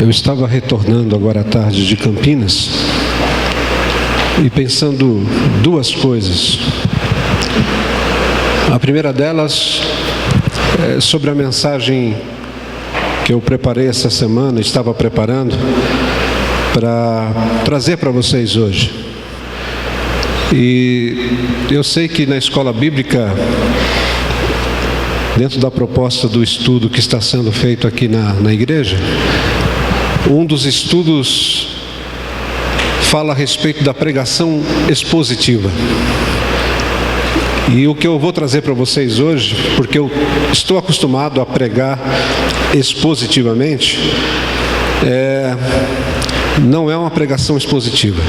Eu estava retornando agora à tarde de Campinas e pensando duas coisas. A primeira delas é sobre a mensagem que eu preparei essa semana, estava preparando para trazer para vocês hoje. E eu sei que na escola bíblica, dentro da proposta do estudo que está sendo feito aqui na igreja, um dos estudos fala a respeito da pregação expositiva. E o que eu vou trazer para vocês hoje, porque eu estou acostumado a pregar expositivamente, não é uma pregação expositiva.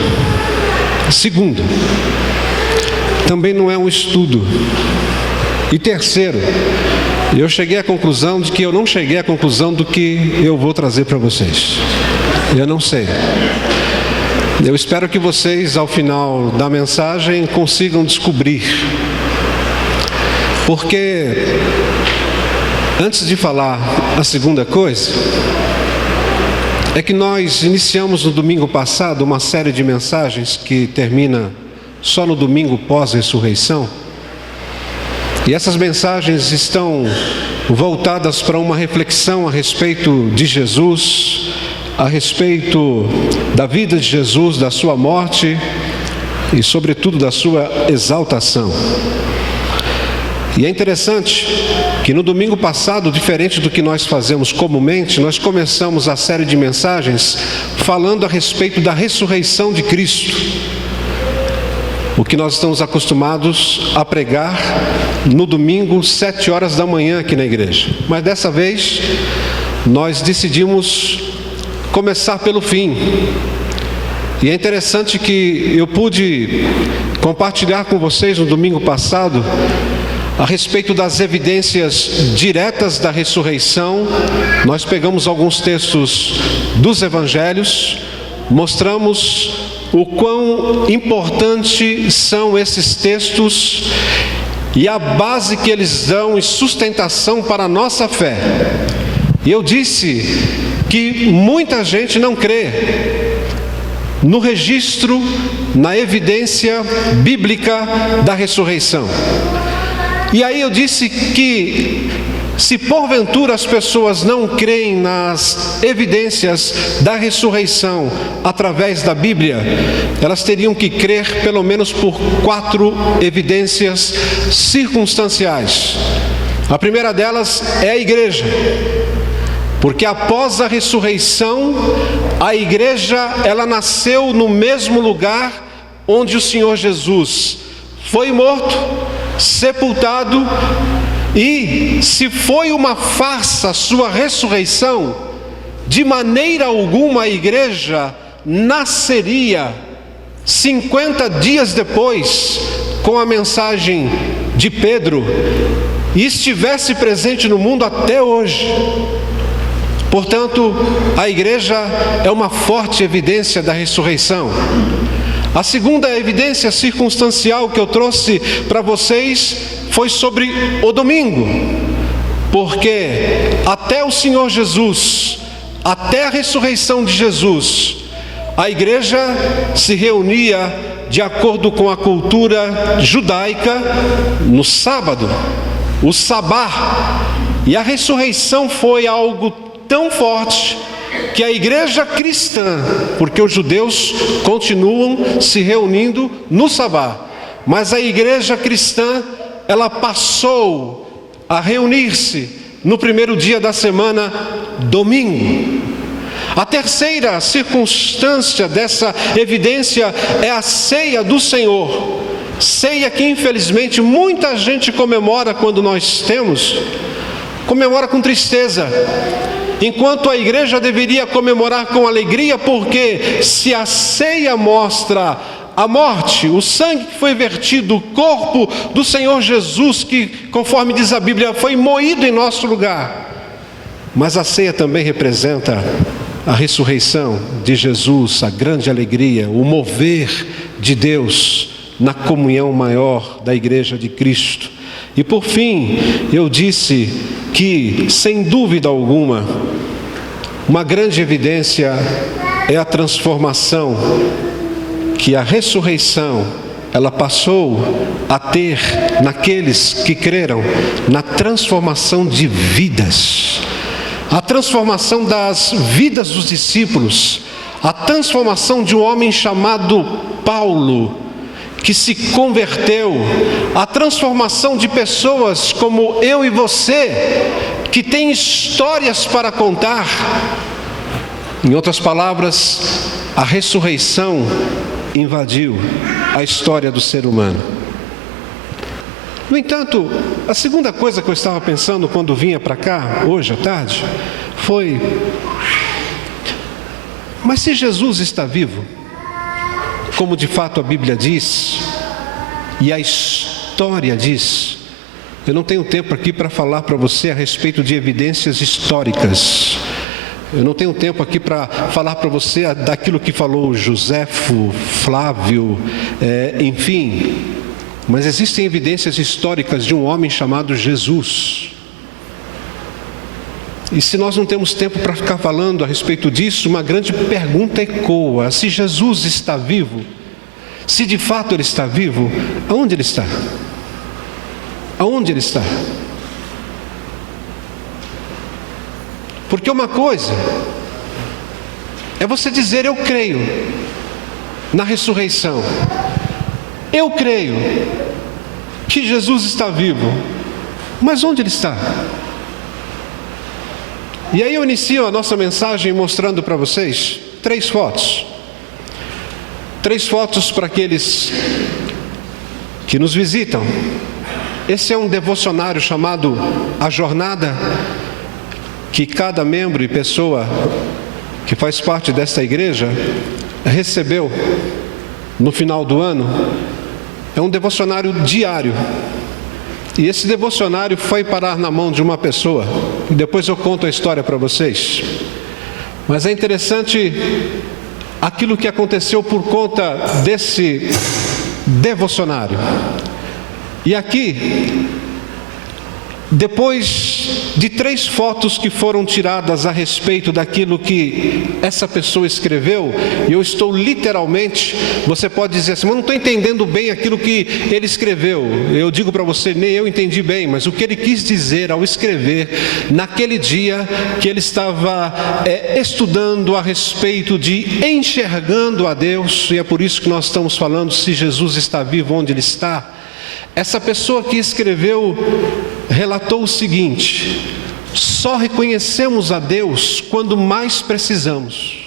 Segundo, também não é um estudo. E terceiro, eu cheguei à conclusão de que eu não cheguei à conclusão do que eu vou trazer para vocês. Eu não sei. Eu espero que vocês, ao final da mensagem, consigam descobrir. Porque, antes de falar a segunda coisa, é que nós iniciamos no domingo passado uma série de mensagens que termina só no domingo pós-ressurreição. E essas mensagens estão voltadas para uma reflexão a respeito de Jesus, a respeito da vida de Jesus, da sua morte e, sobretudo, da sua exaltação. E é interessante que no domingo passado, diferente do que nós fazemos comumente, nós começamos a série de mensagens falando a respeito da ressurreição de Cristo. O que nós estamos acostumados a pregar no domingo, 7 horas da manhã aqui na igreja. Mas dessa vez, nós decidimos começar pelo fim. E é interessante que eu pude compartilhar com vocês no domingo passado a respeito das evidências diretas da ressurreição. Nós pegamos alguns textos dos evangelhos, mostramos o quão importantes são esses textos e a base que eles dão e sustentação para a nossa fé. E eu disse que muita gente não crê no registro, na evidência bíblica da ressurreição. E aí eu disse que se porventura as pessoas não creem nas evidências da ressurreição através da Bíblia, elas teriam que crer pelo menos por 4 evidências circunstanciais. A primeira delas é a igreja, porque após a ressurreição, a igreja ela nasceu no mesmo lugar onde o Senhor Jesus foi morto, sepultado. E se foi uma farsa a sua ressurreição, de maneira alguma a igreja nasceria 50 dias depois com a mensagem de Pedro e estivesse presente no mundo até hoje. Portanto, a igreja é uma forte evidência da ressurreição. A segunda evidência circunstancial que eu trouxe para vocês foi sobre o domingo, porque até o Senhor Jesus, até a ressurreição de Jesus, a igreja se reunia de acordo com a cultura judaica no sábado, o sabá, e a ressurreição foi algo tão forte que a igreja cristã, porque os judeus continuam se reunindo no sabá, mas a igreja cristã ela passou a reunir-se no primeiro dia da semana, domingo. A terceira circunstância dessa evidência é a ceia do Senhor. Ceia que infelizmente muita gente comemora quando nós temos, comemora com tristeza. Enquanto a igreja deveria comemorar com alegria, porque se a ceia mostra a morte, o sangue que foi vertido, o corpo do Senhor Jesus, que, conforme diz a Bíblia, foi moído em nosso lugar. Mas a ceia também representa a ressurreição de Jesus, a grande alegria, o mover de Deus na comunhão maior da igreja de Cristo. E por fim, eu disse que, sem dúvida alguma, Uma grande evidência é a transformação que a ressurreição ela passou a ter naqueles que creram na transformação de vidas. A transformação das vidas dos discípulos, a transformação de um homem chamado Paulo, que se converteu, a transformação de pessoas como eu e você, que têm histórias para contar. Em outras palavras, a ressurreição invadiu a história do ser humano. No entanto, a segunda coisa que eu estava pensando quando vinha para cá, hoje à tarde, foi: mas se Jesus está vivo, como de fato a Bíblia diz, e a história diz, eu não tenho tempo aqui para falar para você a respeito de evidências históricas. Eu não tenho tempo aqui para falar para você daquilo que falou Joséfo, Flávio, enfim. Mas existem evidências históricas de um homem chamado Jesus. E se nós não temos tempo para ficar falando a respeito disso, uma grande pergunta ecoa: se Jesus está vivo, se de fato Ele está vivo, aonde Ele está? Aonde Ele está? Porque uma coisa é você dizer: eu creio na ressurreição, eu creio que Jesus está vivo, mas onde Ele está? E aí eu inicio a nossa mensagem mostrando para vocês 3 fotos. 3 fotos para aqueles que nos visitam. Esse é um devocionário chamado A Jornada, que cada membro e pessoa que faz parte desta igreja recebeu no final do ano. É um devocionário diário. E esse devocionário foi parar na mão de uma pessoa, e depois eu conto a história para vocês. Mas é interessante aquilo que aconteceu por conta desse devocionário. E aqui, depois de 3 fotos que foram tiradas a respeito daquilo que essa pessoa escreveu, e eu estou literalmente, você pode dizer assim: mas não estou entendendo bem aquilo que ele escreveu. Eu digo para você, nem eu entendi bem, mas o que ele quis dizer ao escrever naquele dia que ele estava estudando a respeito de enxergando a Deus, e é por isso que nós estamos falando se Jesus está vivo, onde Ele está. Essa pessoa que escreveu relatou o seguinte: só reconhecemos a Deus quando mais precisamos.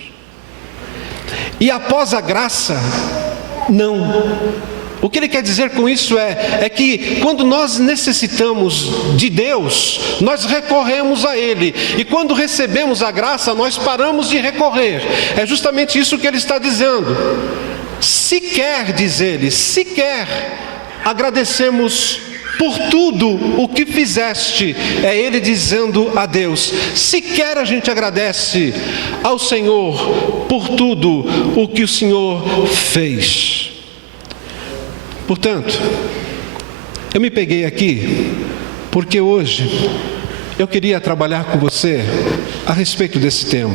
E após a graça, não. O que ele quer dizer com isso é que quando nós necessitamos de Deus, nós recorremos a Ele. E quando recebemos a graça, nós paramos de recorrer. É justamente isso que ele está dizendo. Sequer, diz ele, sequer agradecemos por tudo o que fizeste. É ele dizendo a Deus: sequer a gente agradece ao Senhor por tudo o que o Senhor fez. Portanto, eu me peguei aqui porque hoje eu queria trabalhar com você a respeito desse tema.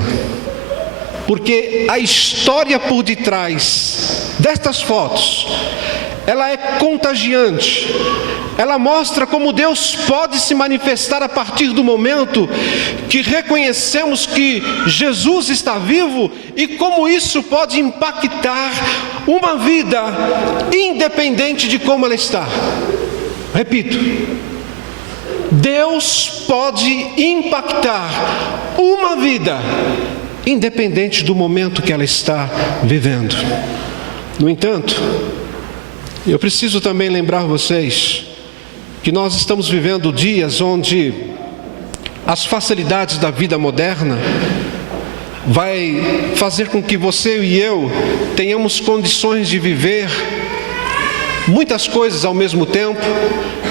Porque a história por detrás destas fotos, ela é contagiante. Ela mostra como Deus pode se manifestar a partir do momento que reconhecemos que Jesus está vivo, e como isso pode impactar uma vida independente de como ela está. Repito, Deus pode impactar uma vida independente do momento que ela está vivendo. No entanto, eu preciso também lembrar vocês que nós estamos vivendo dias onde as facilidades da vida moderna vai fazer com que você e eu tenhamos condições de viver muitas coisas ao mesmo tempo.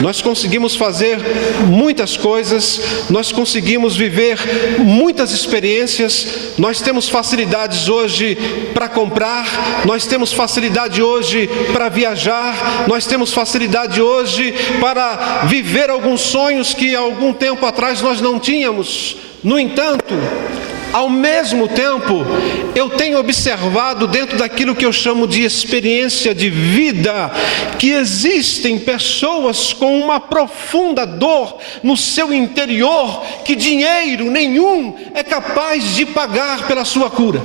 Nós conseguimos fazer muitas coisas, nós conseguimos viver muitas experiências, nós temos facilidades hoje para comprar, nós temos facilidade hoje para viajar, nós temos facilidade hoje para viver alguns sonhos que há algum tempo atrás nós não tínhamos. No entanto, ao mesmo tempo, eu tenho observado dentro daquilo que eu chamo de experiência de vida, que existem pessoas com uma profunda dor no seu interior, que dinheiro nenhum é capaz de pagar pela sua cura.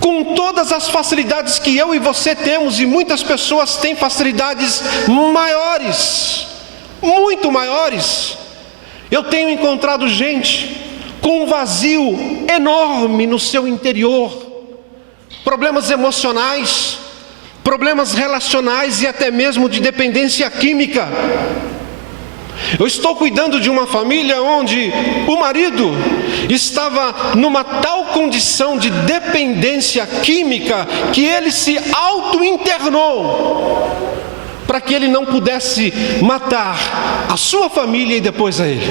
Com todas as facilidades que eu e você temos, e muitas pessoas têm facilidades maiores, muito maiores, eu tenho encontrado gente com um vazio enorme no seu interior, problemas emocionais, problemas relacionais e até mesmo de dependência química. Eu estou cuidando de uma família onde o marido estava numa tal condição de dependência química que ele se auto-internou para que ele não pudesse matar a sua família e depois a ele.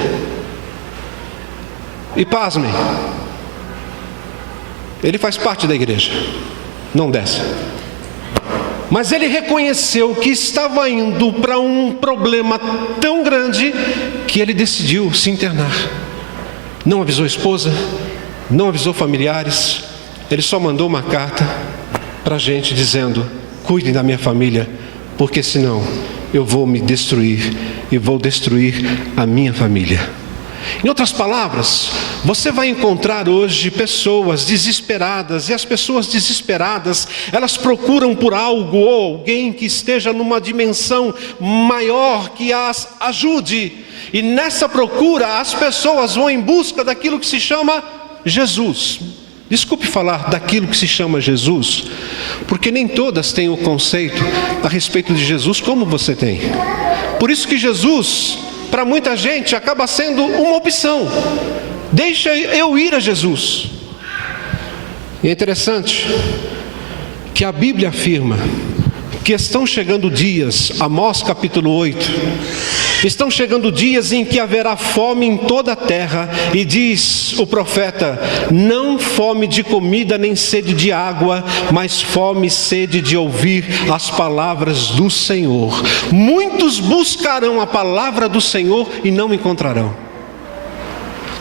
E pasmem, ele faz parte da igreja, não dessa. Mas ele reconheceu que estava indo para um problema tão grande que ele decidiu se internar. Não avisou a esposa, não avisou familiares, ele só mandou uma carta para a gente dizendo: cuidem da minha família, porque senão eu vou me destruir e vou destruir a minha família. Em outras palavras, você vai encontrar hoje pessoas desesperadas, e as pessoas desesperadas, elas procuram por algo ou alguém que esteja numa dimensão maior, que as ajude, e nessa procura as pessoas vão em busca daquilo que se chama Jesus. Desculpe falar daquilo que se chama Jesus, porque nem todas têm o conceito a respeito de Jesus como você tem. Por isso que Jesus, para muita gente, acaba sendo uma opção. Deixa eu ir a Jesus. E é interessante que a Bíblia afirma que estão chegando dias, Amós capítulo 8, estão chegando dias em que haverá fome em toda a terra, e diz o profeta: não fome de comida nem sede de água, mas fome e sede de ouvir as palavras do Senhor. Muitos buscarão a palavra do Senhor e não encontrarão.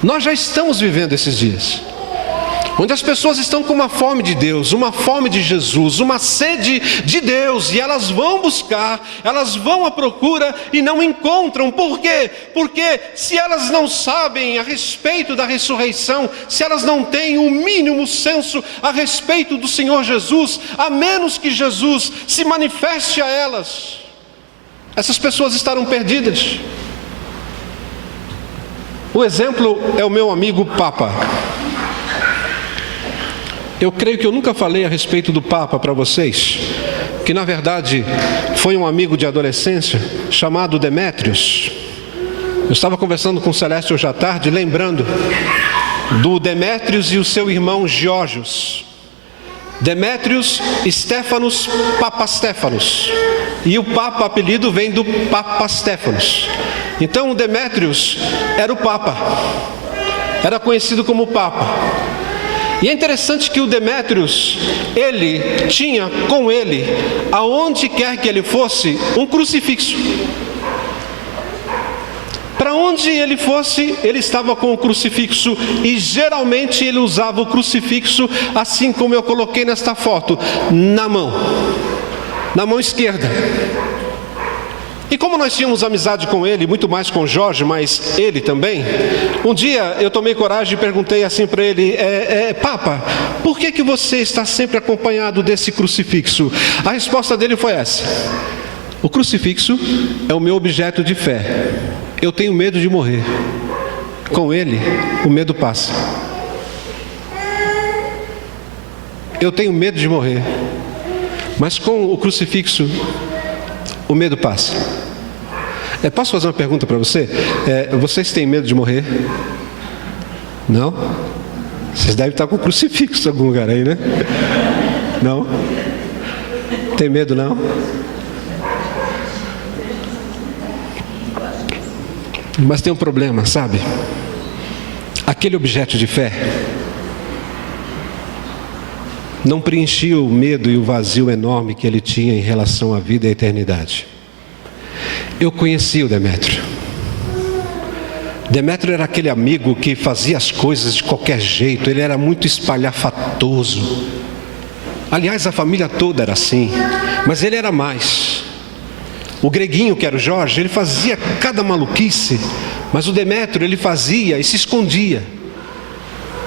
Nós já estamos vivendo esses dias, onde as pessoas estão com uma fome de Deus, uma fome de Jesus, uma sede de Deus, e elas vão buscar, elas vão à procura e não encontram. Por quê? Porque se elas não sabem a respeito da ressurreição, se elas não têm o mínimo senso a respeito do Senhor Jesus, a menos que Jesus se manifeste a elas, essas pessoas estarão perdidas. O exemplo é o meu amigo Papa. Eu creio que eu nunca falei a respeito do Papa para vocês, que na verdade foi um amigo de adolescência chamado Demétrios. Eu estava conversando com o Celeste hoje à tarde, lembrando do Demétrios e o seu irmão Geórgios. Demétrios Stéphanos Papa Stéphanos, e o Papa apelido vem do Papa Stéphanos. Então o Demétrios era o Papa, era conhecido como Papa. E é interessante que o Demétrios, ele tinha com ele, aonde quer que ele fosse, um crucifixo. Para onde ele fosse, ele estava com o crucifixo, e geralmente ele usava o crucifixo assim como eu coloquei nesta foto, na mão esquerda. E como nós tínhamos amizade com ele, muito mais com o Jorge, mas ele também, um dia eu tomei coragem e perguntei assim para ele: Papa, por que você está sempre acompanhado desse crucifixo? A resposta dele foi essa: o crucifixo é o meu objeto de fé. Eu tenho medo de morrer. Com ele, o medo passa. Eu tenho medo de morrer, mas com o crucifixo, o medo passa. Posso fazer uma pergunta para você? Vocês têm medo de morrer? Não? Vocês devem estar com o crucifixo em algum lugar aí, né? Não? Tem medo não? Mas tem um problema, sabe? Aquele objeto de fé não preenchia o medo e o vazio enorme que ele tinha em relação à vida e à eternidade. Eu conheci o Demétrio. Demétrio era aquele amigo que fazia as coisas de qualquer jeito, ele era muito espalhafatoso. Aliás, a família toda era assim, mas ele era mais. O Greguinho, que era o Jorge, ele fazia cada maluquice, mas o Demétrio, ele fazia e se escondia.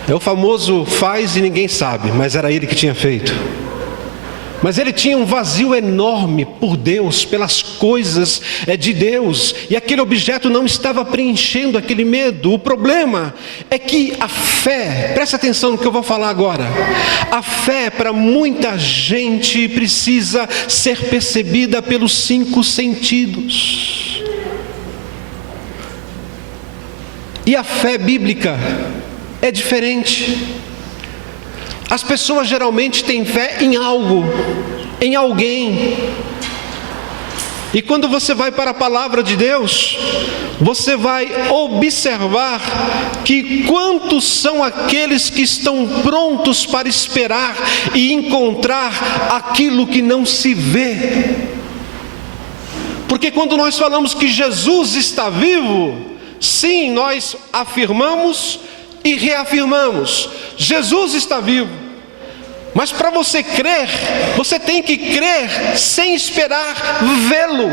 É o famoso faz e ninguém sabe, mas era ele que tinha feito. Mas ele tinha um vazio enorme por Deus, pelas coisas de Deus, e aquele objeto não estava preenchendo aquele medo. O problema é que a fé, presta atenção no que eu vou falar agora, a fé para muita gente precisa ser percebida pelos 5 sentidos. E a fé bíblica é diferente. As pessoas geralmente têm fé em algo, em alguém. E quando você vai para a palavra de Deus, você vai observar que quantos são aqueles que estão prontos para esperar e encontrar aquilo que não se vê. Porque quando nós falamos que Jesus está vivo, sim, nós afirmamos e reafirmamos: Jesus está vivo. Mas para você crer, você tem que crer sem esperar vê-lo.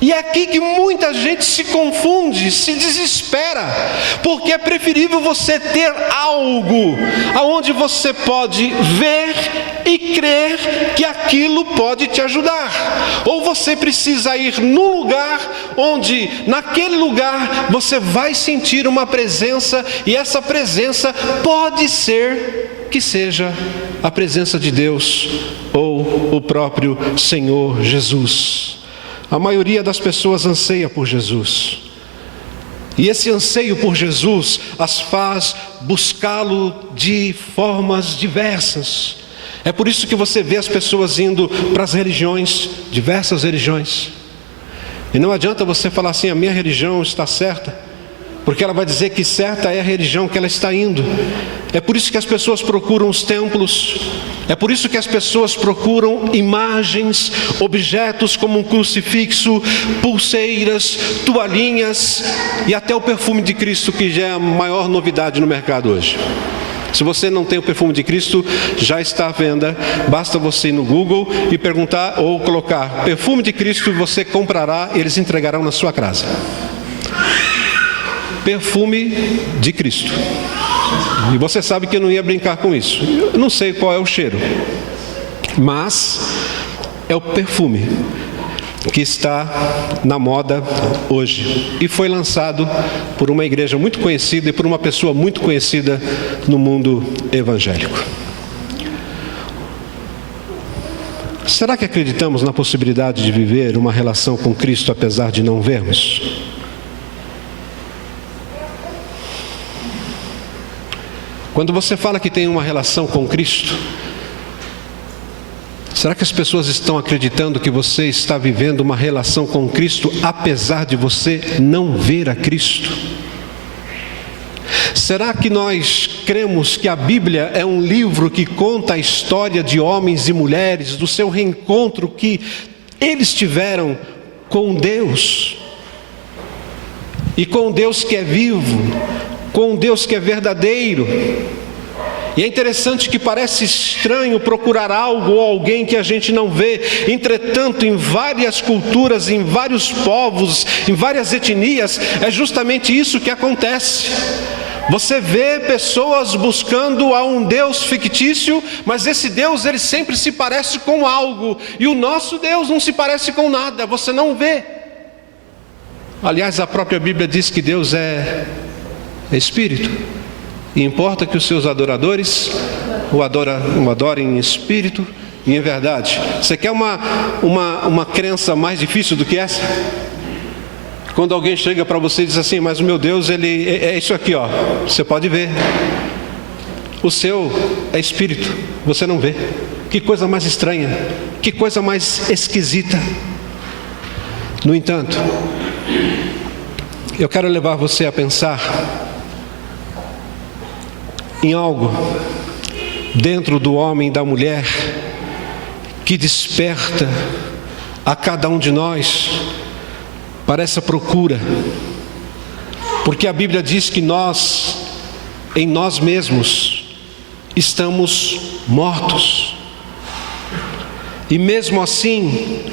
E é aqui que muita gente se confunde, se desespera, porque é preferível você ter algo aonde você pode ver e crer que aquilo pode te ajudar. Ou você precisa ir num lugar onde, naquele lugar, você vai sentir uma presença, e essa presença pode ser que seja a presença de Deus ou o próprio Senhor Jesus. A maioria das pessoas anseia por Jesus, e esse anseio por Jesus as faz buscá-lo de formas diversas. É por isso que você vê as pessoas indo para as religiões, diversas religiões, e não adianta você falar assim: a minha religião está certa, porque ela vai dizer que certa é a religião que ela está indo. É por isso que as pessoas procuram os templos, é por isso que as pessoas procuram imagens, objetos como um crucifixo, pulseiras, toalhinhas e até o perfume de Cristo, que já é a maior novidade no mercado hoje. Se você não tem o perfume de Cristo, já está à venda. Basta você ir no Google e perguntar, ou colocar perfume de Cristo, e você comprará, eles entregarão na sua casa. Perfume de Cristo. E você sabe que eu não ia brincar com isso. Eu não sei qual é o cheiro, mas é o perfume que está na moda hoje, e foi lançado por uma igreja muito conhecida e por uma pessoa muito conhecida no mundo evangélico. Será que acreditamos na possibilidade de viver uma relação com Cristo apesar de não vermos? Quando você fala que tem uma relação com Cristo, será que as pessoas estão acreditando que você está vivendo uma relação com Cristo apesar de você não ver a Cristo? Será que nós cremos que a Bíblia é um livro que conta a história de homens e mulheres, do seu reencontro que eles tiveram com Deus? E com Deus que é vivo, com Deus que é verdadeiro. E é interessante que parece estranho procurar algo ou alguém que a gente não vê. Entretanto, em várias culturas, em vários povos, em várias etnias, é justamente isso que acontece. Você vê pessoas buscando a um Deus fictício, mas esse Deus, ele sempre se parece com algo, e o nosso Deus não se parece com nada, você não vê. Aliás, a própria Bíblia diz que Deus é Espírito, e importa que os seus adoradores o adorem em espírito e em verdade. Você quer uma crença mais difícil do que essa? Quando alguém chega para você e diz assim: mas o meu Deus, ele é isso aqui, ó. Você pode ver. O seu é espírito, você não vê. Que coisa mais estranha, que coisa mais esquisita. No entanto, eu quero levar você a pensar em algo dentro do homem e da mulher que desperta a cada um de nós para essa procura Porque a Bíblia diz que nós, em nós mesmos, estamos mortos. E mesmo assim,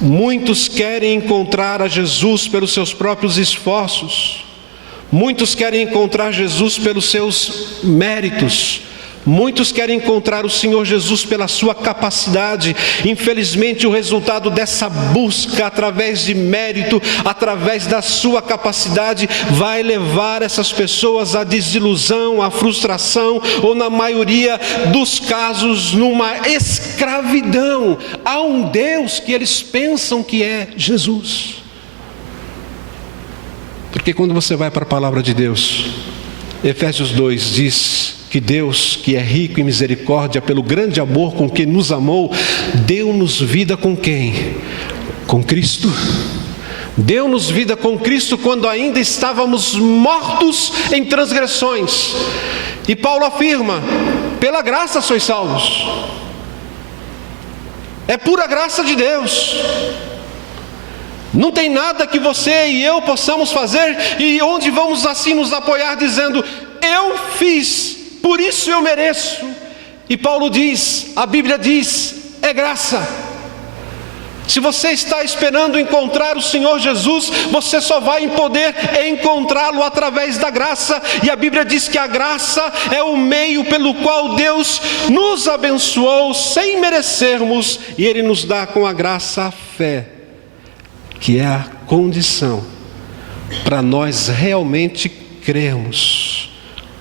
muitos querem encontrar a Jesus pelos seus próprios esforços. Muitos querem encontrar Jesus pelos seus méritos. Muitos querem encontrar o Senhor Jesus pela sua capacidade. Infelizmente, o resultado dessa busca através de mérito, através da sua capacidade, vai levar essas pessoas à desilusão, à frustração, ou na maioria dos casos, numa escravidão a um Deus que eles pensam que é Jesus. Porque quando você vai para a palavra de Deus, Efésios 2 diz que Deus, que é rico em misericórdia, pelo grande amor com que nos amou, deu-nos vida com quem? Com Cristo. Deu-nos vida com Cristo quando ainda estávamos mortos em transgressões. E Paulo afirma: pela graça sois salvos. É pura graça de Deus. Não tem nada que você e eu possamos fazer e onde vamos assim nos apoiar dizendo: eu fiz, por isso eu mereço. E Paulo diz, a Bíblia diz, é graça. Se você está esperando encontrar o Senhor Jesus, você só vai poder encontrá-lo através da graça. E a Bíblia diz que a graça é o meio pelo qual Deus nos abençoou sem merecermos, e Ele nos dá com a graça a fé, que é a condição para nós realmente crermos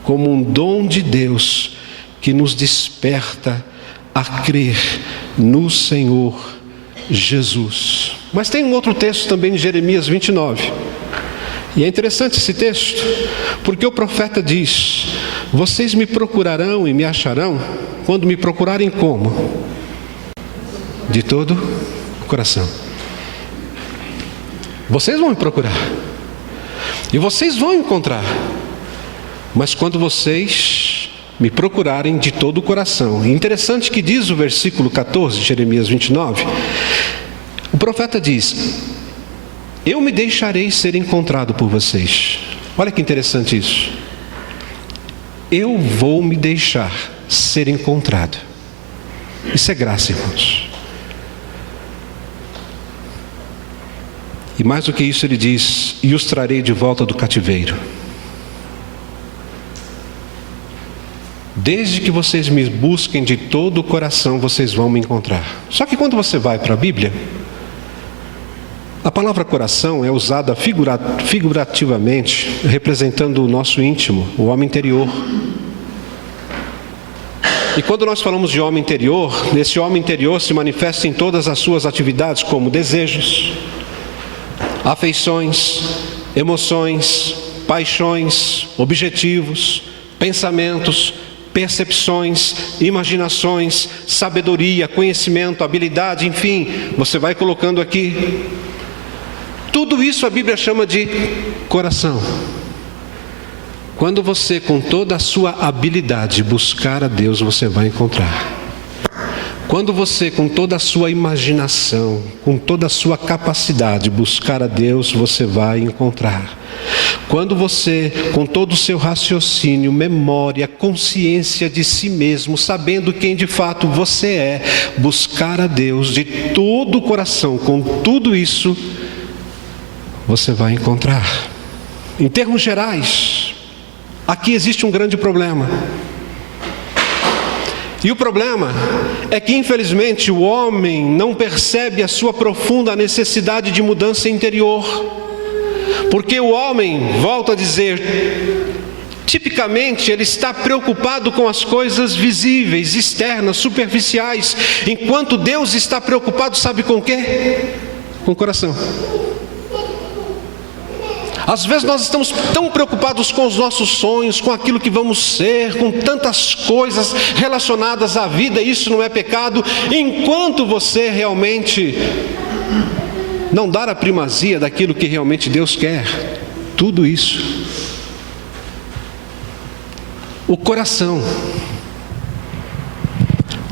como um dom de Deus que nos desperta a crer no Senhor Jesus. Mas tem um outro texto também em Jeremias 29. E é interessante esse texto, porque o profeta diz: vocês me procurarão e me acharão quando me procurarem como? De todo o coração. Vocês vão me procurar e vocês vão encontrar, mas quando vocês me procurarem de todo o coração. E interessante que diz o versículo 14 de Jeremias 29, o profeta diz: eu me deixarei ser encontrado por vocês. Olha que interessante isso. Eu vou me deixar ser encontrado. Isso é graça, irmãos. E mais do que isso, ele diz: e os trarei de volta do cativeiro. Desde que vocês me busquem de todo o coração, vocês vão me encontrar. Só que quando você vai para a Bíblia, a palavra coração é usada figurativamente, representando o nosso íntimo, o homem interior. E quando nós falamos de homem interior, esse homem interior se manifesta em todas as suas atividades, como desejos, afeições, emoções, paixões, objetivos, pensamentos, percepções, imaginações, sabedoria, conhecimento, habilidade, enfim, você vai colocando aqui. Tudo isso a Bíblia chama de coração. Quando você, com toda a sua habilidade, buscar a Deus, você vai encontrar. Quando você, com toda a sua imaginação, com toda a sua capacidade, buscar a Deus, você vai encontrar. Quando você, com todo o seu raciocínio, memória, consciência de si mesmo, sabendo quem de fato você é, buscar a Deus de todo o coração, com tudo isso, você vai encontrar. Em termos gerais, aqui existe um grande problema. E o problema é que, infelizmente, o homem não percebe a sua profunda necessidade de mudança interior. Porque o homem, volto a dizer, tipicamente ele está preocupado com as coisas visíveis, externas, superficiais, enquanto Deus está preocupado, sabe com o quê? Com o coração. Às vezes nós estamos tão preocupados com os nossos sonhos, com aquilo que vamos ser, com tantas coisas relacionadas à vida, isso não é pecado, enquanto você realmente não dar a primazia daquilo que realmente Deus quer. Tudo isso. O coração.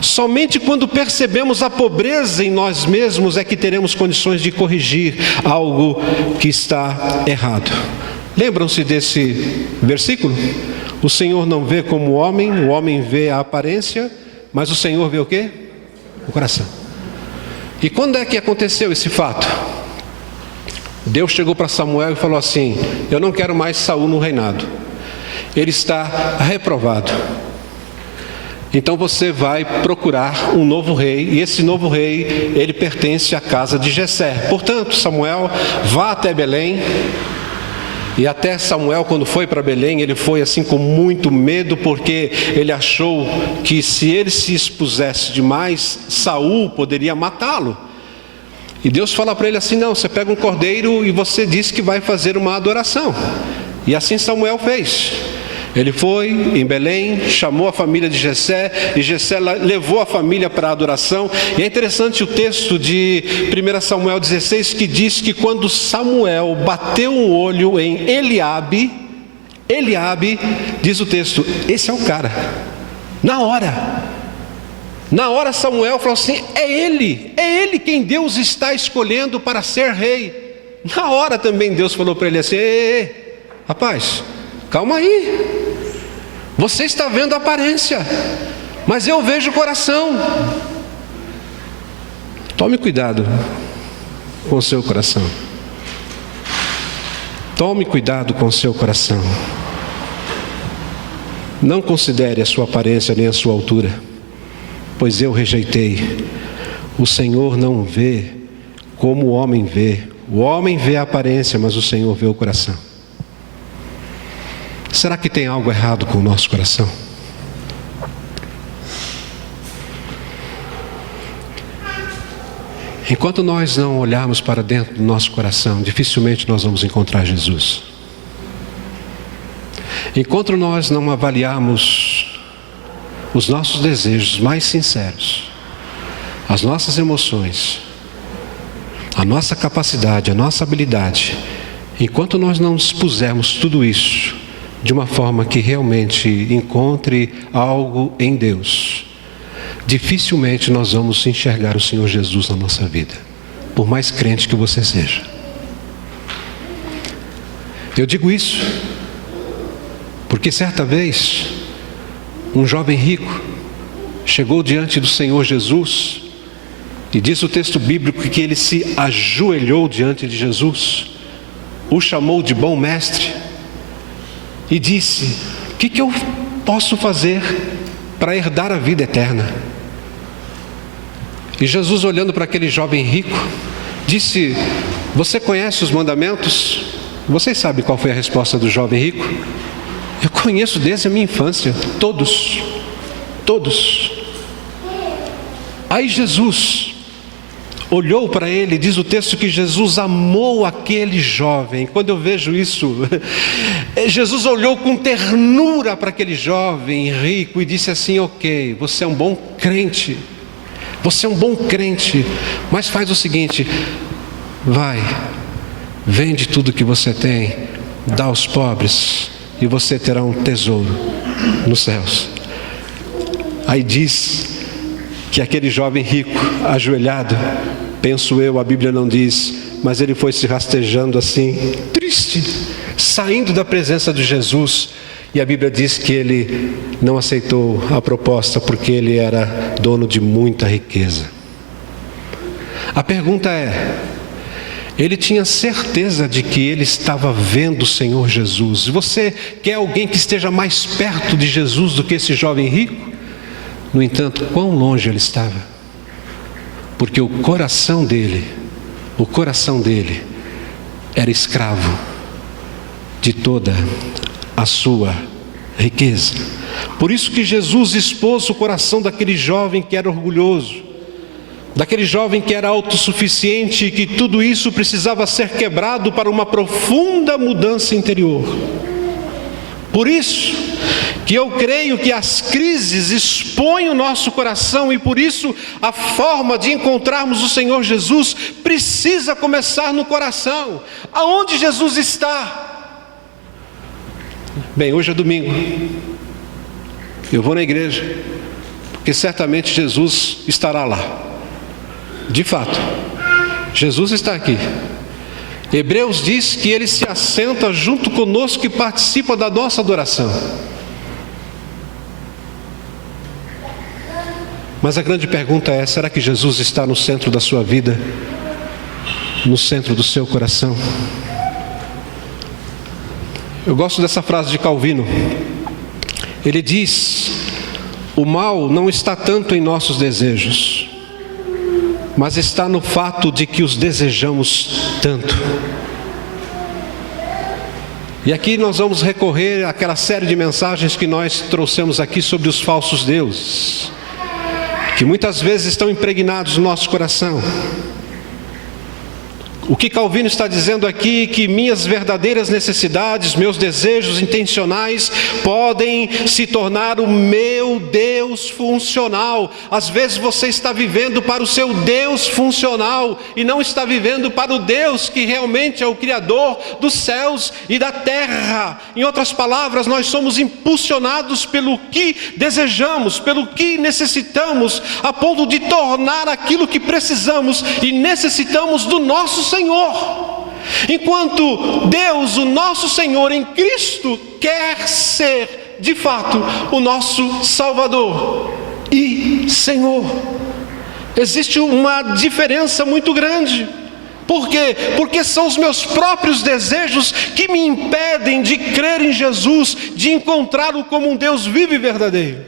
Somente quando percebemos a pobreza em nós mesmos é que teremos condições de corrigir algo que está errado. Lembram-se desse versículo? O Senhor não vê como o homem vê a aparência, mas o Senhor vê o quê? O coração. E quando é que aconteceu esse fato? Deus chegou para Samuel e falou assim: eu não quero mais Saul no reinado, ele está reprovado. Então você vai procurar um novo rei, e esse novo rei, ele pertence à casa de Jessé. Portanto, Samuel, vá até Belém. E até Samuel, quando foi para Belém, ele foi assim com muito medo, porque ele achou que se ele se expusesse demais, Saul poderia matá-lo. E Deus fala para ele assim: não, você pega um cordeiro e você diz que vai fazer uma adoração. E assim Samuel fez. Ele foi em Belém, chamou a família de Jessé, e Jessé levou a família para a adoração. E é interessante o texto de 1 Samuel 16, que diz que quando Samuel bateu um olho em Eliabe, diz o texto, esse é o cara. Na hora Samuel falou assim: é ele quem Deus está escolhendo para ser rei. Na hora também Deus falou para ele assim: ei, rapaz, calma aí, você está vendo a aparência, mas eu vejo o coração. Tome cuidado com o seu coração. Tome cuidado com o seu coração. Não considere a sua aparência nem a sua altura, pois eu rejeitei. O Senhor não vê como o homem vê. O homem vê a aparência, mas o Senhor vê o coração. Será que tem algo errado com o nosso coração? Enquanto nós não olharmos para dentro do nosso coração, dificilmente nós vamos encontrar Jesus. Enquanto nós não avaliarmos os nossos desejos mais sinceros, as nossas emoções, a nossa capacidade, a nossa habilidade, enquanto nós não dispusermos tudo isso de uma forma que realmente encontre algo em Deus, dificilmente nós vamos enxergar o Senhor Jesus na nossa vida, por mais crente que você seja. Eu digo isso porque certa vez um jovem rico chegou diante do Senhor Jesus, e diz o texto bíblico que ele se ajoelhou diante de Jesus, o chamou de bom mestre e disse: o que eu posso fazer para herdar a vida eterna? E Jesus, olhando para aquele jovem rico, disse: você conhece os mandamentos? Vocês sabem qual foi a resposta do jovem rico? Eu conheço desde a minha infância, todos. Aí Jesus olhou para ele, diz o texto que Jesus amou aquele jovem. Quando eu vejo isso, Jesus olhou com ternura para aquele jovem rico e disse assim: ok, você é um bom crente, mas faz o seguinte, vai, vende tudo que você tem, dá aos pobres, e você terá um tesouro nos céus. Aí diz que aquele jovem rico, ajoelhado, penso eu, a Bíblia não diz, mas ele foi se rastejando assim, triste, saindo da presença de Jesus, e a Bíblia diz que ele não aceitou a proposta, porque ele era dono de muita riqueza. A pergunta é, ele tinha certeza de que ele estava vendo o Senhor Jesus? Você quer alguém que esteja mais perto de Jesus do que esse jovem rico? No entanto, quão longe ele estava? Porque o coração dele era escravo de toda a sua riqueza. Por isso que Jesus expôs o coração daquele jovem que era orgulhoso, daquele jovem que era autossuficiente, e que tudo isso precisava ser quebrado para uma profunda mudança interior. Por isso que eu creio que as crises expõem o nosso coração, e por isso a forma de encontrarmos o Senhor Jesus precisa começar no coração. Aonde Jesus está? Bem, hoje é domingo, eu vou na igreja, porque certamente Jesus estará lá. De fato, Jesus está aqui. Hebreus diz que Ele se assenta junto conosco e participa da nossa adoração. Mas a grande pergunta é: será que Jesus está no centro da sua vida? No centro do seu coração? Eu gosto dessa frase de Calvino. Ele diz: o mal não está tanto em nossos desejos, mas está no fato de que os desejamos tanto. E aqui nós vamos recorrer àquela série de mensagens que nós trouxemos aqui sobre os falsos deuses, que muitas vezes estão impregnados no nosso coração. O que Calvino está dizendo aqui é que minhas verdadeiras necessidades, meus desejos intencionais podem se tornar o meu Deus funcional. Às vezes você está vivendo para o seu Deus funcional e não está vivendo para o Deus que realmente é o Criador dos céus e da terra. Em outras palavras, nós somos impulsionados pelo que desejamos, pelo que necessitamos, a ponto de tornar aquilo que precisamos e necessitamos do nosso Senhor. Enquanto Deus, o nosso Senhor em Cristo, quer ser de fato o nosso Salvador e Senhor. Existe uma diferença muito grande. Por quê? Porque são os meus próprios desejos que me impedem de crer em Jesus, de encontrá-lo como um Deus vivo e verdadeiro.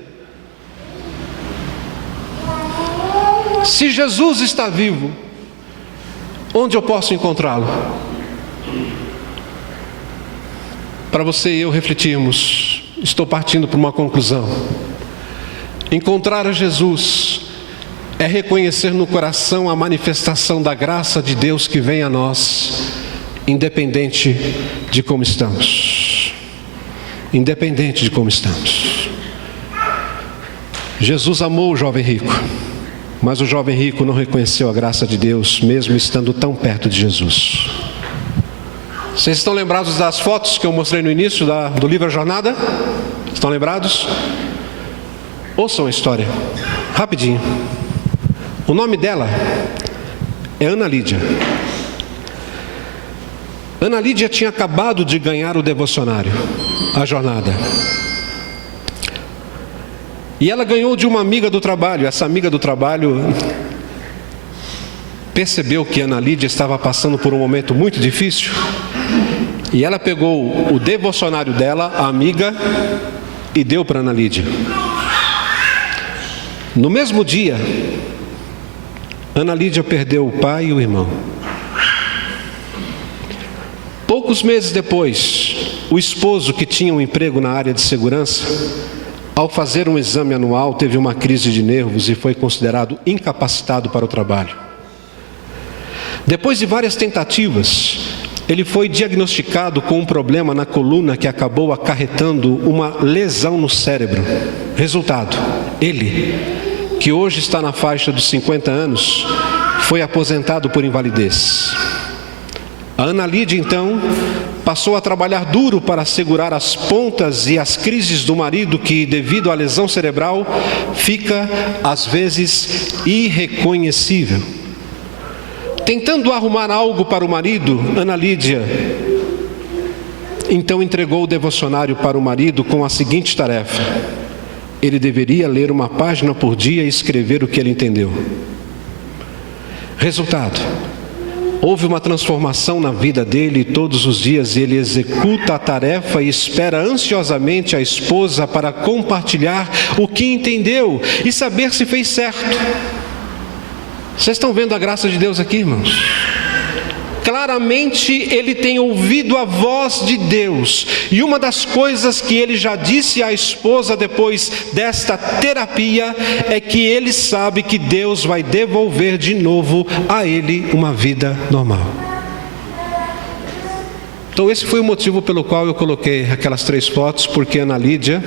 Se Jesus está vivo, onde eu posso encontrá-lo? Para você e eu refletirmos, estou partindo para uma conclusão. Encontrar a Jesus é reconhecer no coração a manifestação da graça de Deus que vem a nós, independente de como estamos. Independente de como estamos. Jesus amou o jovem rico, mas o jovem rico não reconheceu a graça de Deus, mesmo estando tão perto de Jesus. Vocês estão lembrados das fotos que eu mostrei no início do livro A Jornada? Estão lembrados? Ouçam a história, rapidinho. O nome dela é Ana Lídia. Ana Lídia tinha acabado de ganhar o devocionário, A Jornada. E ela ganhou de uma amiga do trabalho. Essa amiga do trabalho percebeu que Ana Lídia estava passando por um momento muito difícil. E ela pegou o devocionário dela, a amiga, e deu para Ana Lídia. No mesmo dia, Ana Lídia perdeu o pai e o irmão. Poucos meses depois, o esposo, que tinha um emprego na área de segurança, ao fazer um exame anual, teve uma crise de nervos e foi considerado incapacitado para o trabalho. Depois de várias tentativas, ele foi diagnosticado com um problema na coluna que acabou acarretando uma lesão no cérebro. Resultado: ele, que hoje está na faixa dos 50 anos, foi aposentado por invalidez. A Ana Lídia, então, passou a trabalhar duro para segurar as pontas e as crises do marido que, devido à lesão cerebral, fica, às vezes, irreconhecível. Tentando arrumar algo para o marido, Ana Lídia, então, entregou o devocionário para o marido com a seguinte tarefa: ele deveria ler uma página por dia e escrever o que ele entendeu. Resultado: houve uma transformação na vida dele e todos os dias ele executa a tarefa e espera ansiosamente a esposa para compartilhar o que entendeu e saber se fez certo. Vocês estão vendo a graça de Deus aqui, irmãos? Claramente ele tem ouvido a voz de Deus. E uma das coisas que ele já disse à esposa depois desta terapia é que ele sabe que Deus vai devolver de novo a ele uma vida normal. Então esse foi o motivo pelo qual eu coloquei aquelas 3 fotos, porque Ana Lídia,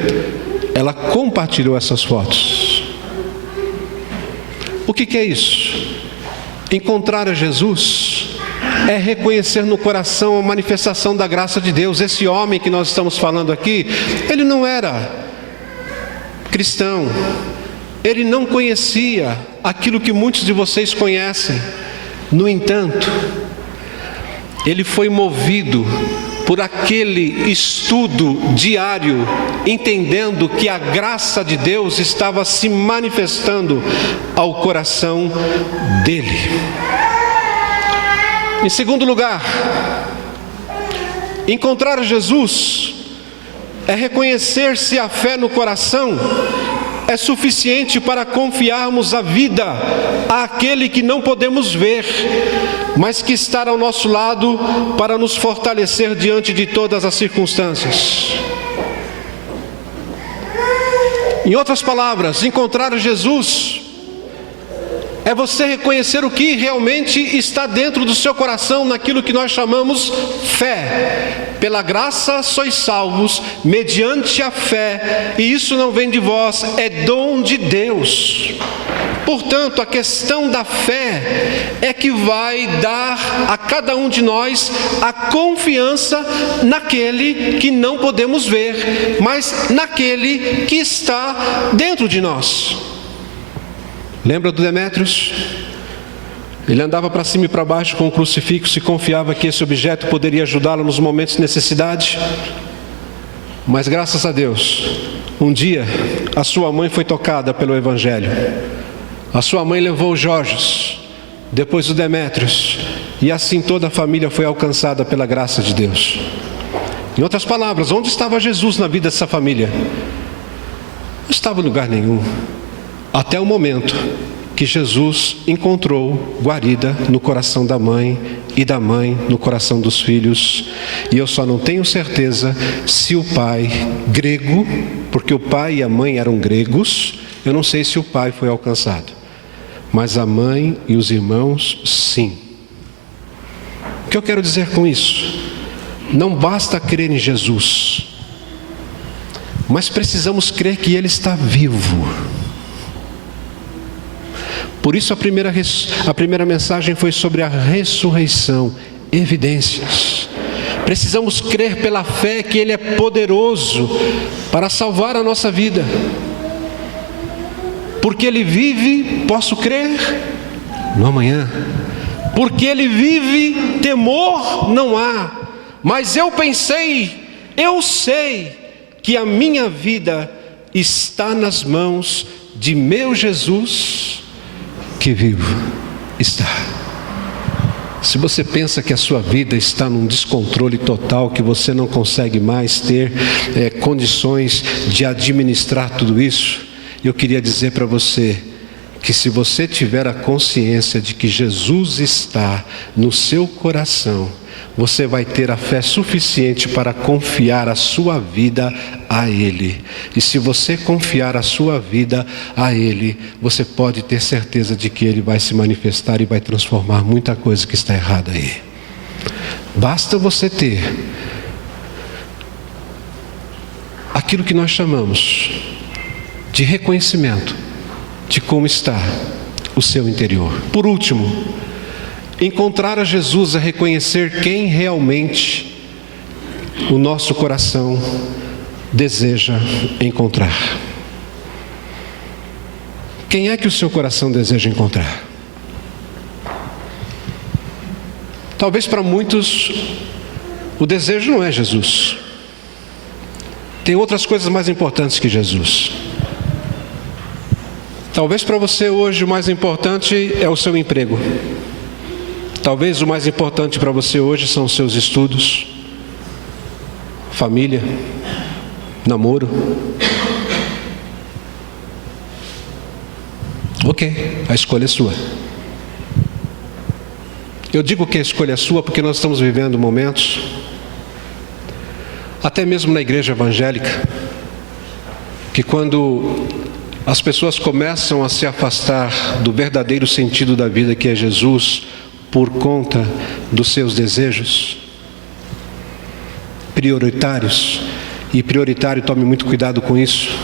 ela compartilhou essas fotos. O que é isso? Encontrar a Jesus é reconhecer no coração a manifestação da graça de Deus. Esse homem que nós estamos falando aqui, ele não era cristão, ele não conhecia aquilo que muitos de vocês conhecem. No entanto, ele foi movido por aquele estudo diário, entendendo que a graça de Deus estava se manifestando ao coração dele. Em segundo lugar, encontrar Jesus é reconhecer se a fé no coração é suficiente para confiarmos a vida àquele que não podemos ver, mas que está ao nosso lado para nos fortalecer diante de todas as circunstâncias. Em outras palavras, encontrar Jesus é você reconhecer o que realmente está dentro do seu coração, naquilo que nós chamamos fé. Pela graça sois salvos, mediante a fé, e isso não vem de vós, é dom de Deus. Portanto, a questão da fé é que vai dar a cada um de nós a confiança naquele que não podemos ver, mas naquele que está dentro de nós. Lembra do Demétrios? Ele andava para cima e para baixo com o crucifixo e confiava que esse objeto poderia ajudá-lo nos momentos de necessidade. Mas graças a Deus, um dia a sua mãe foi tocada pelo Evangelho. A sua mãe levou o Jorge, depois o Demétrios, e assim toda a família foi alcançada pela graça de Deus. Em outras palavras, onde estava Jesus na vida dessa família? Não estava em lugar nenhum. Até o momento que Jesus encontrou guarida no coração da mãe e da mãe no coração dos filhos. E eu só não tenho certeza se o pai grego, porque o pai e a mãe eram gregos, eu não sei se o pai foi alcançado, mas a mãe e os irmãos, sim. O que eu quero dizer com isso? Não basta crer em Jesus, mas precisamos crer que Ele está vivo. Por isso a primeira mensagem foi sobre a ressurreição, evidências. Precisamos crer pela fé que Ele é poderoso para salvar a nossa vida. Porque Ele vive, posso crer no amanhã. Porque Ele vive, temor não há. Mas eu sei que a minha vida está nas mãos de meu Jesus, que vivo está. Se você pensa que a sua vida está num descontrole total, que você não consegue mais ter condições de administrar tudo isso, eu queria dizer para você que se você tiver a consciência de que Jesus está no seu coração, você vai ter a fé suficiente para confiar a sua vida a Ele. E se você confiar a sua vida a Ele, você pode ter certeza de que Ele vai se manifestar e vai transformar muita coisa que está errada aí. Basta você ter aquilo que nós chamamos de reconhecimento de como está o seu interior. Por último, encontrar a Jesus é reconhecer quem realmente o nosso coração deseja encontrar. Quem é que o seu coração deseja encontrar? Talvez para muitos o desejo não é Jesus. Tem outras coisas mais importantes que Jesus. Talvez para você hoje o mais importante é o seu emprego. Talvez o mais importante para você hoje são os seus estudos, família, namoro. Ok, a escolha é sua. Eu digo que a escolha é sua porque nós estamos vivendo momentos, até mesmo na igreja evangélica, que quando as pessoas começam a se afastar do verdadeiro sentido da vida, que é Jesus, por conta dos seus desejos prioritários, e prioritário, tome muito cuidado com isso.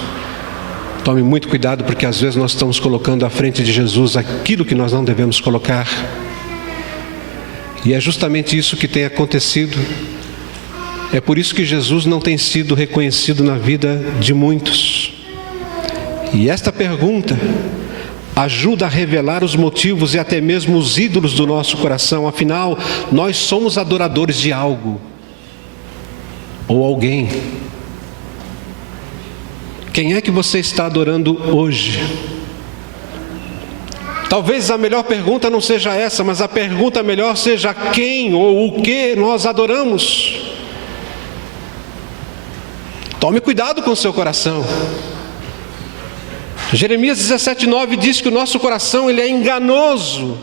Tome muito cuidado, porque às vezes nós estamos colocando à frente de Jesus aquilo que nós não devemos colocar. E é justamente isso que tem acontecido. É por isso que Jesus não tem sido reconhecido na vida de muitos. E esta pergunta ajuda a revelar os motivos e até mesmo os ídolos do nosso coração. Afinal, nós somos adoradores de algo ou alguém. Quem é que você está adorando hoje? Talvez a melhor pergunta não seja essa, mas a pergunta melhor seja quem ou o que nós adoramos. Tome cuidado com o seu coração. Jeremias 17:9 diz que o nosso coração ele é enganoso.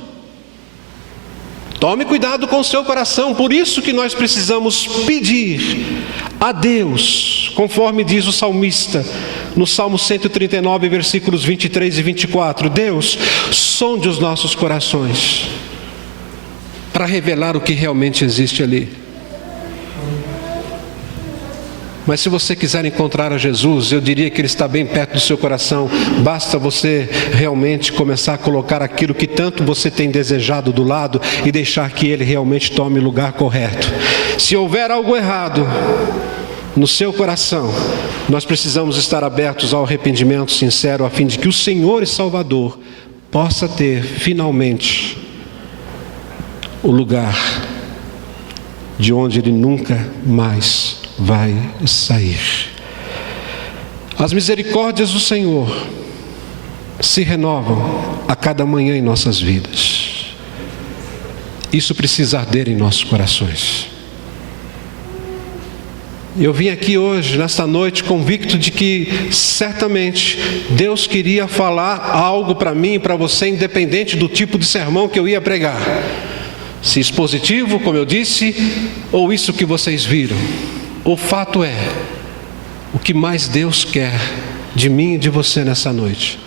Tome cuidado com o seu coração, por isso que nós precisamos pedir a Deus, conforme diz o salmista, no Salmo 139, versículos 23 e 24. Deus, sonde os nossos corações, para revelar o que realmente existe ali. Mas se você quiser encontrar a Jesus, eu diria que Ele está bem perto do seu coração. Basta você realmente começar a colocar aquilo que tanto você tem desejado do lado e deixar que Ele realmente tome o lugar correto. Se houver algo errado no seu coração, nós precisamos estar abertos ao arrependimento sincero, a fim de que o Senhor e Salvador possa ter finalmente o lugar de onde Ele nunca mais vai sair. As misericórdias do Senhor se renovam a cada manhã em nossas vidas. Isso precisa arder em nossos corações. Eu vim aqui hoje, nesta noite, convicto de que certamente Deus queria falar algo para mim e para você, independente do tipo de sermão que eu ia pregar. Se expositivo, como eu disse, ou isso que vocês viram. O fato é, o que mais Deus quer de mim e de você nessa noite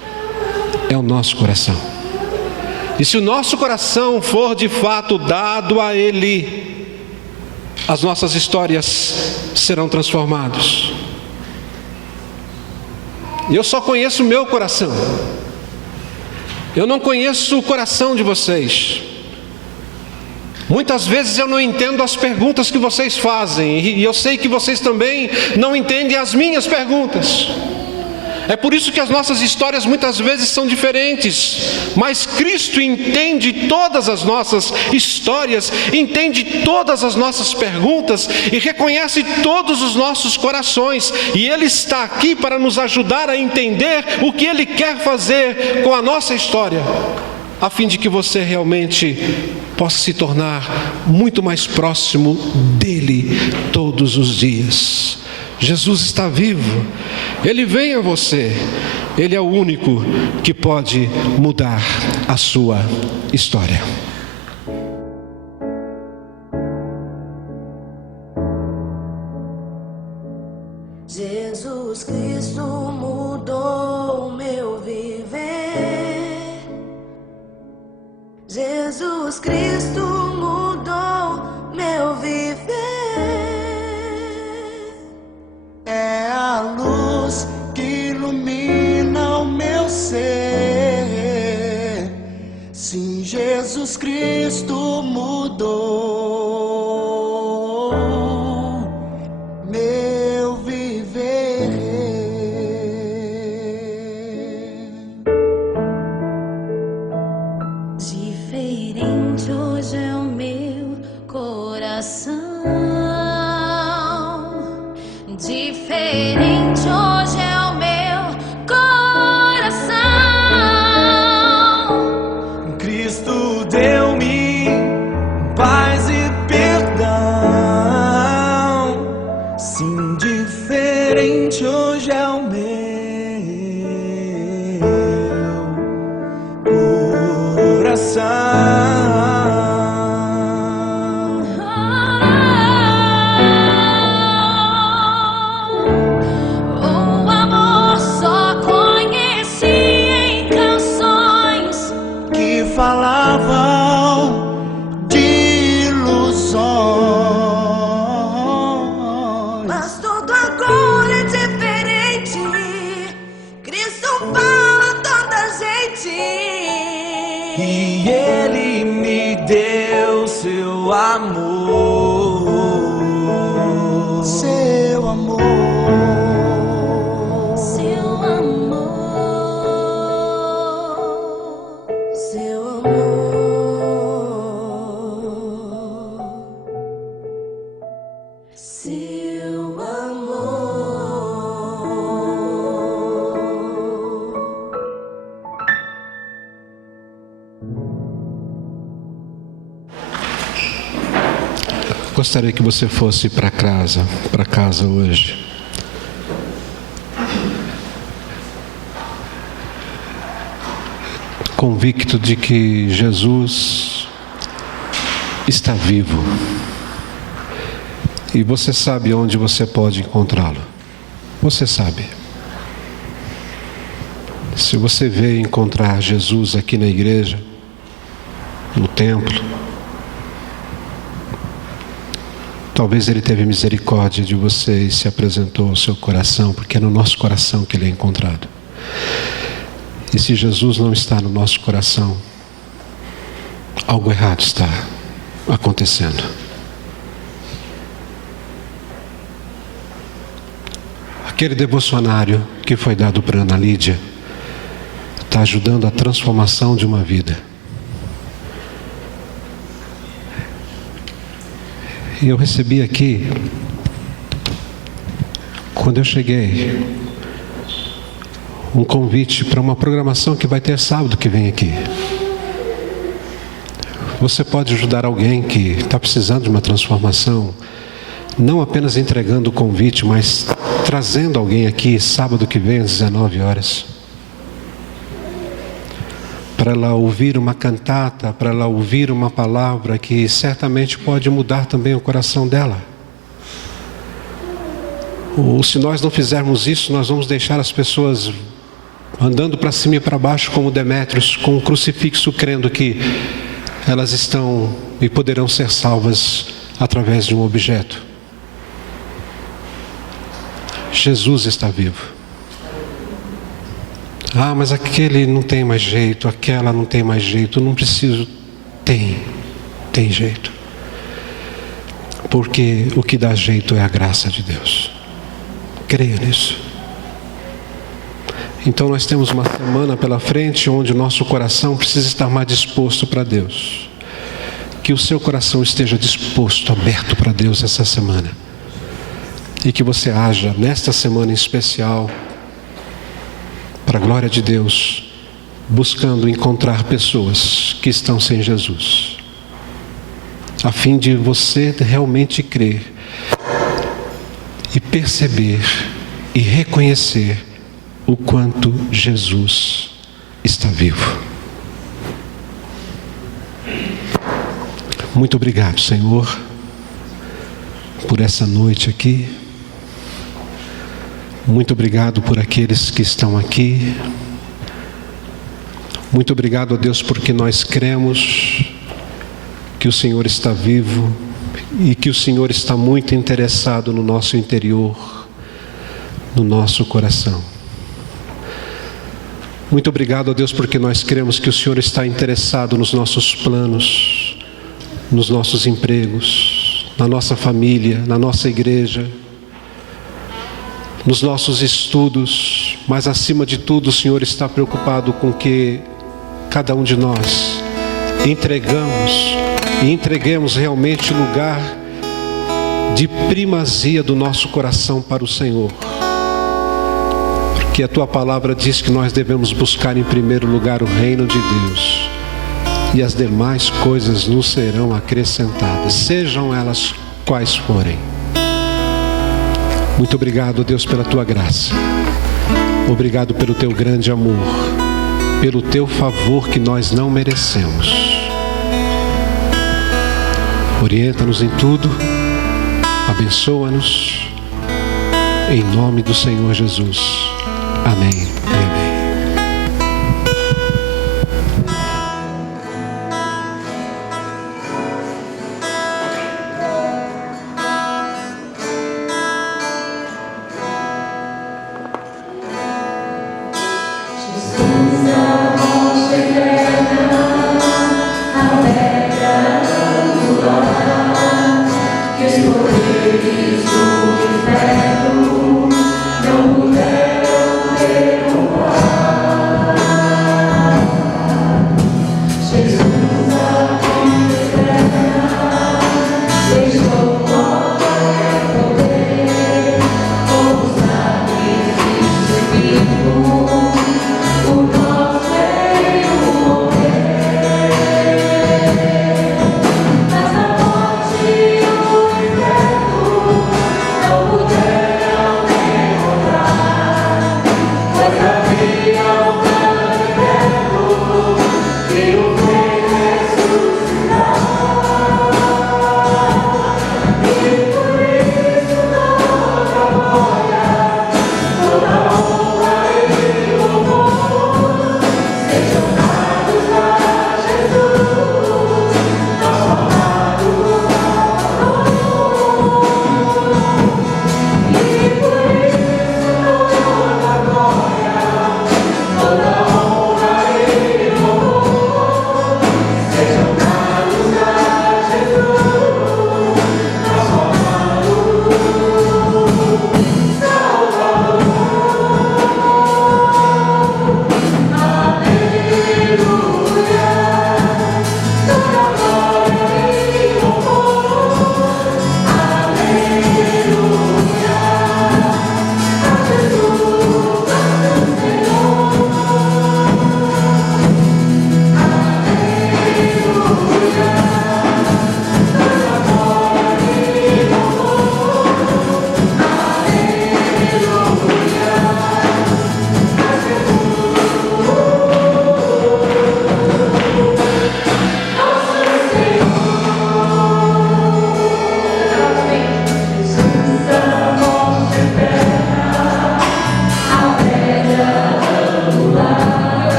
é o nosso coração. E se o nosso coração for de fato dado a Ele, as nossas histórias serão transformadas. Eu só conheço o meu coração. Eu não conheço o coração de vocês. Muitas vezes eu não entendo as perguntas que vocês fazem, e eu sei que vocês também não entendem as minhas perguntas. É por isso que as nossas histórias muitas vezes são diferentes, mas Cristo entende todas as nossas histórias, entende todas as nossas perguntas e reconhece todos os nossos corações, e Ele está aqui para nos ajudar a entender o que Ele quer fazer com a nossa história, a fim de que você realmente possa se tornar muito mais próximo dEle todos os dias. Jesus está vivo, Ele vem a você, Ele é o único que pode mudar a sua história. Jesus Cristo mudou o meu viver. Jesus Cristo mudou meu viver. É a luz que ilumina o meu ser. Sim, Jesus Cristo mudou meu viver. Diferente hoje é o meu coração. Diferente hoje é o meu coração. Cristo deu-me paz e perdão. Sim, diferente hoje é o meu coração. Falavam de ilusões, Mas tudo agora é diferente. Cristo fala a toda gente. e Ele me deu seu amor, seu amor. Seu amor. Gostaria que você fosse para casa hoje. Convicto de que Jesus está vivo. E você sabe onde você pode encontrá-lo. Você sabe. Se você veio encontrar Jesus aqui na igreja, no templo, talvez Ele teve misericórdia de você e se apresentou ao seu coração, porque é no nosso coração que Ele é encontrado. E se Jesus não está no nosso coração, algo errado está acontecendo. Aquele devocionário que foi dado para Ana Lídia está ajudando a transformação de uma vida. E eu recebi aqui, quando eu cheguei, um convite para uma programação que vai ter sábado que vem aqui. Você pode ajudar alguém que está precisando de uma transformação, não apenas entregando o convite, mas trazendo alguém aqui sábado que vem às 19 horas. Para ela ouvir uma cantata, para ela ouvir uma palavra que certamente pode mudar também o coração dela. Ou se nós não fizermos isso, nós vamos deixar as pessoas andando para cima e para baixo como Demétrios, com um crucifixo, crendo que elas estão e poderão ser salvas através de um objeto. Jesus está vivo. Ah, mas aquele não tem mais jeito, aquela não tem mais jeito, não preciso. Tem jeito. Porque o que dá jeito é a graça de Deus. Creia nisso. Então nós temos uma semana pela frente onde o nosso coração precisa estar mais disposto para Deus. Que o seu coração esteja disposto, aberto para Deus essa semana. E que você haja nesta semana em especial, para a glória de Deus, buscando encontrar pessoas que estão sem Jesus, a fim de você realmente crer e perceber e reconhecer o quanto Jesus está vivo. Muito obrigado, Senhor, por essa noite aqui. Muito obrigado por aqueles que estão aqui. Muito obrigado a Deus porque nós cremos que o Senhor está vivo e que o Senhor está muito interessado no nosso interior, no nosso coração. Muito obrigado a Deus porque nós cremos que o Senhor está interessado nos nossos planos, nos nossos empregos, na nossa família, na nossa igreja, nos nossos estudos, mas acima de tudo o Senhor está preocupado com que cada um de nós entreguemos realmente lugar de primazia do nosso coração para o Senhor. Porque a Tua palavra diz que nós devemos buscar em primeiro lugar o reino de Deus, e as demais coisas nos serão acrescentadas, sejam elas quais forem. Muito obrigado, Deus, pela Tua graça. Obrigado pelo Teu grande amor, pelo Teu favor que nós não merecemos. Orienta-nos em tudo, abençoa-nos, em nome do Senhor Jesus. Amém.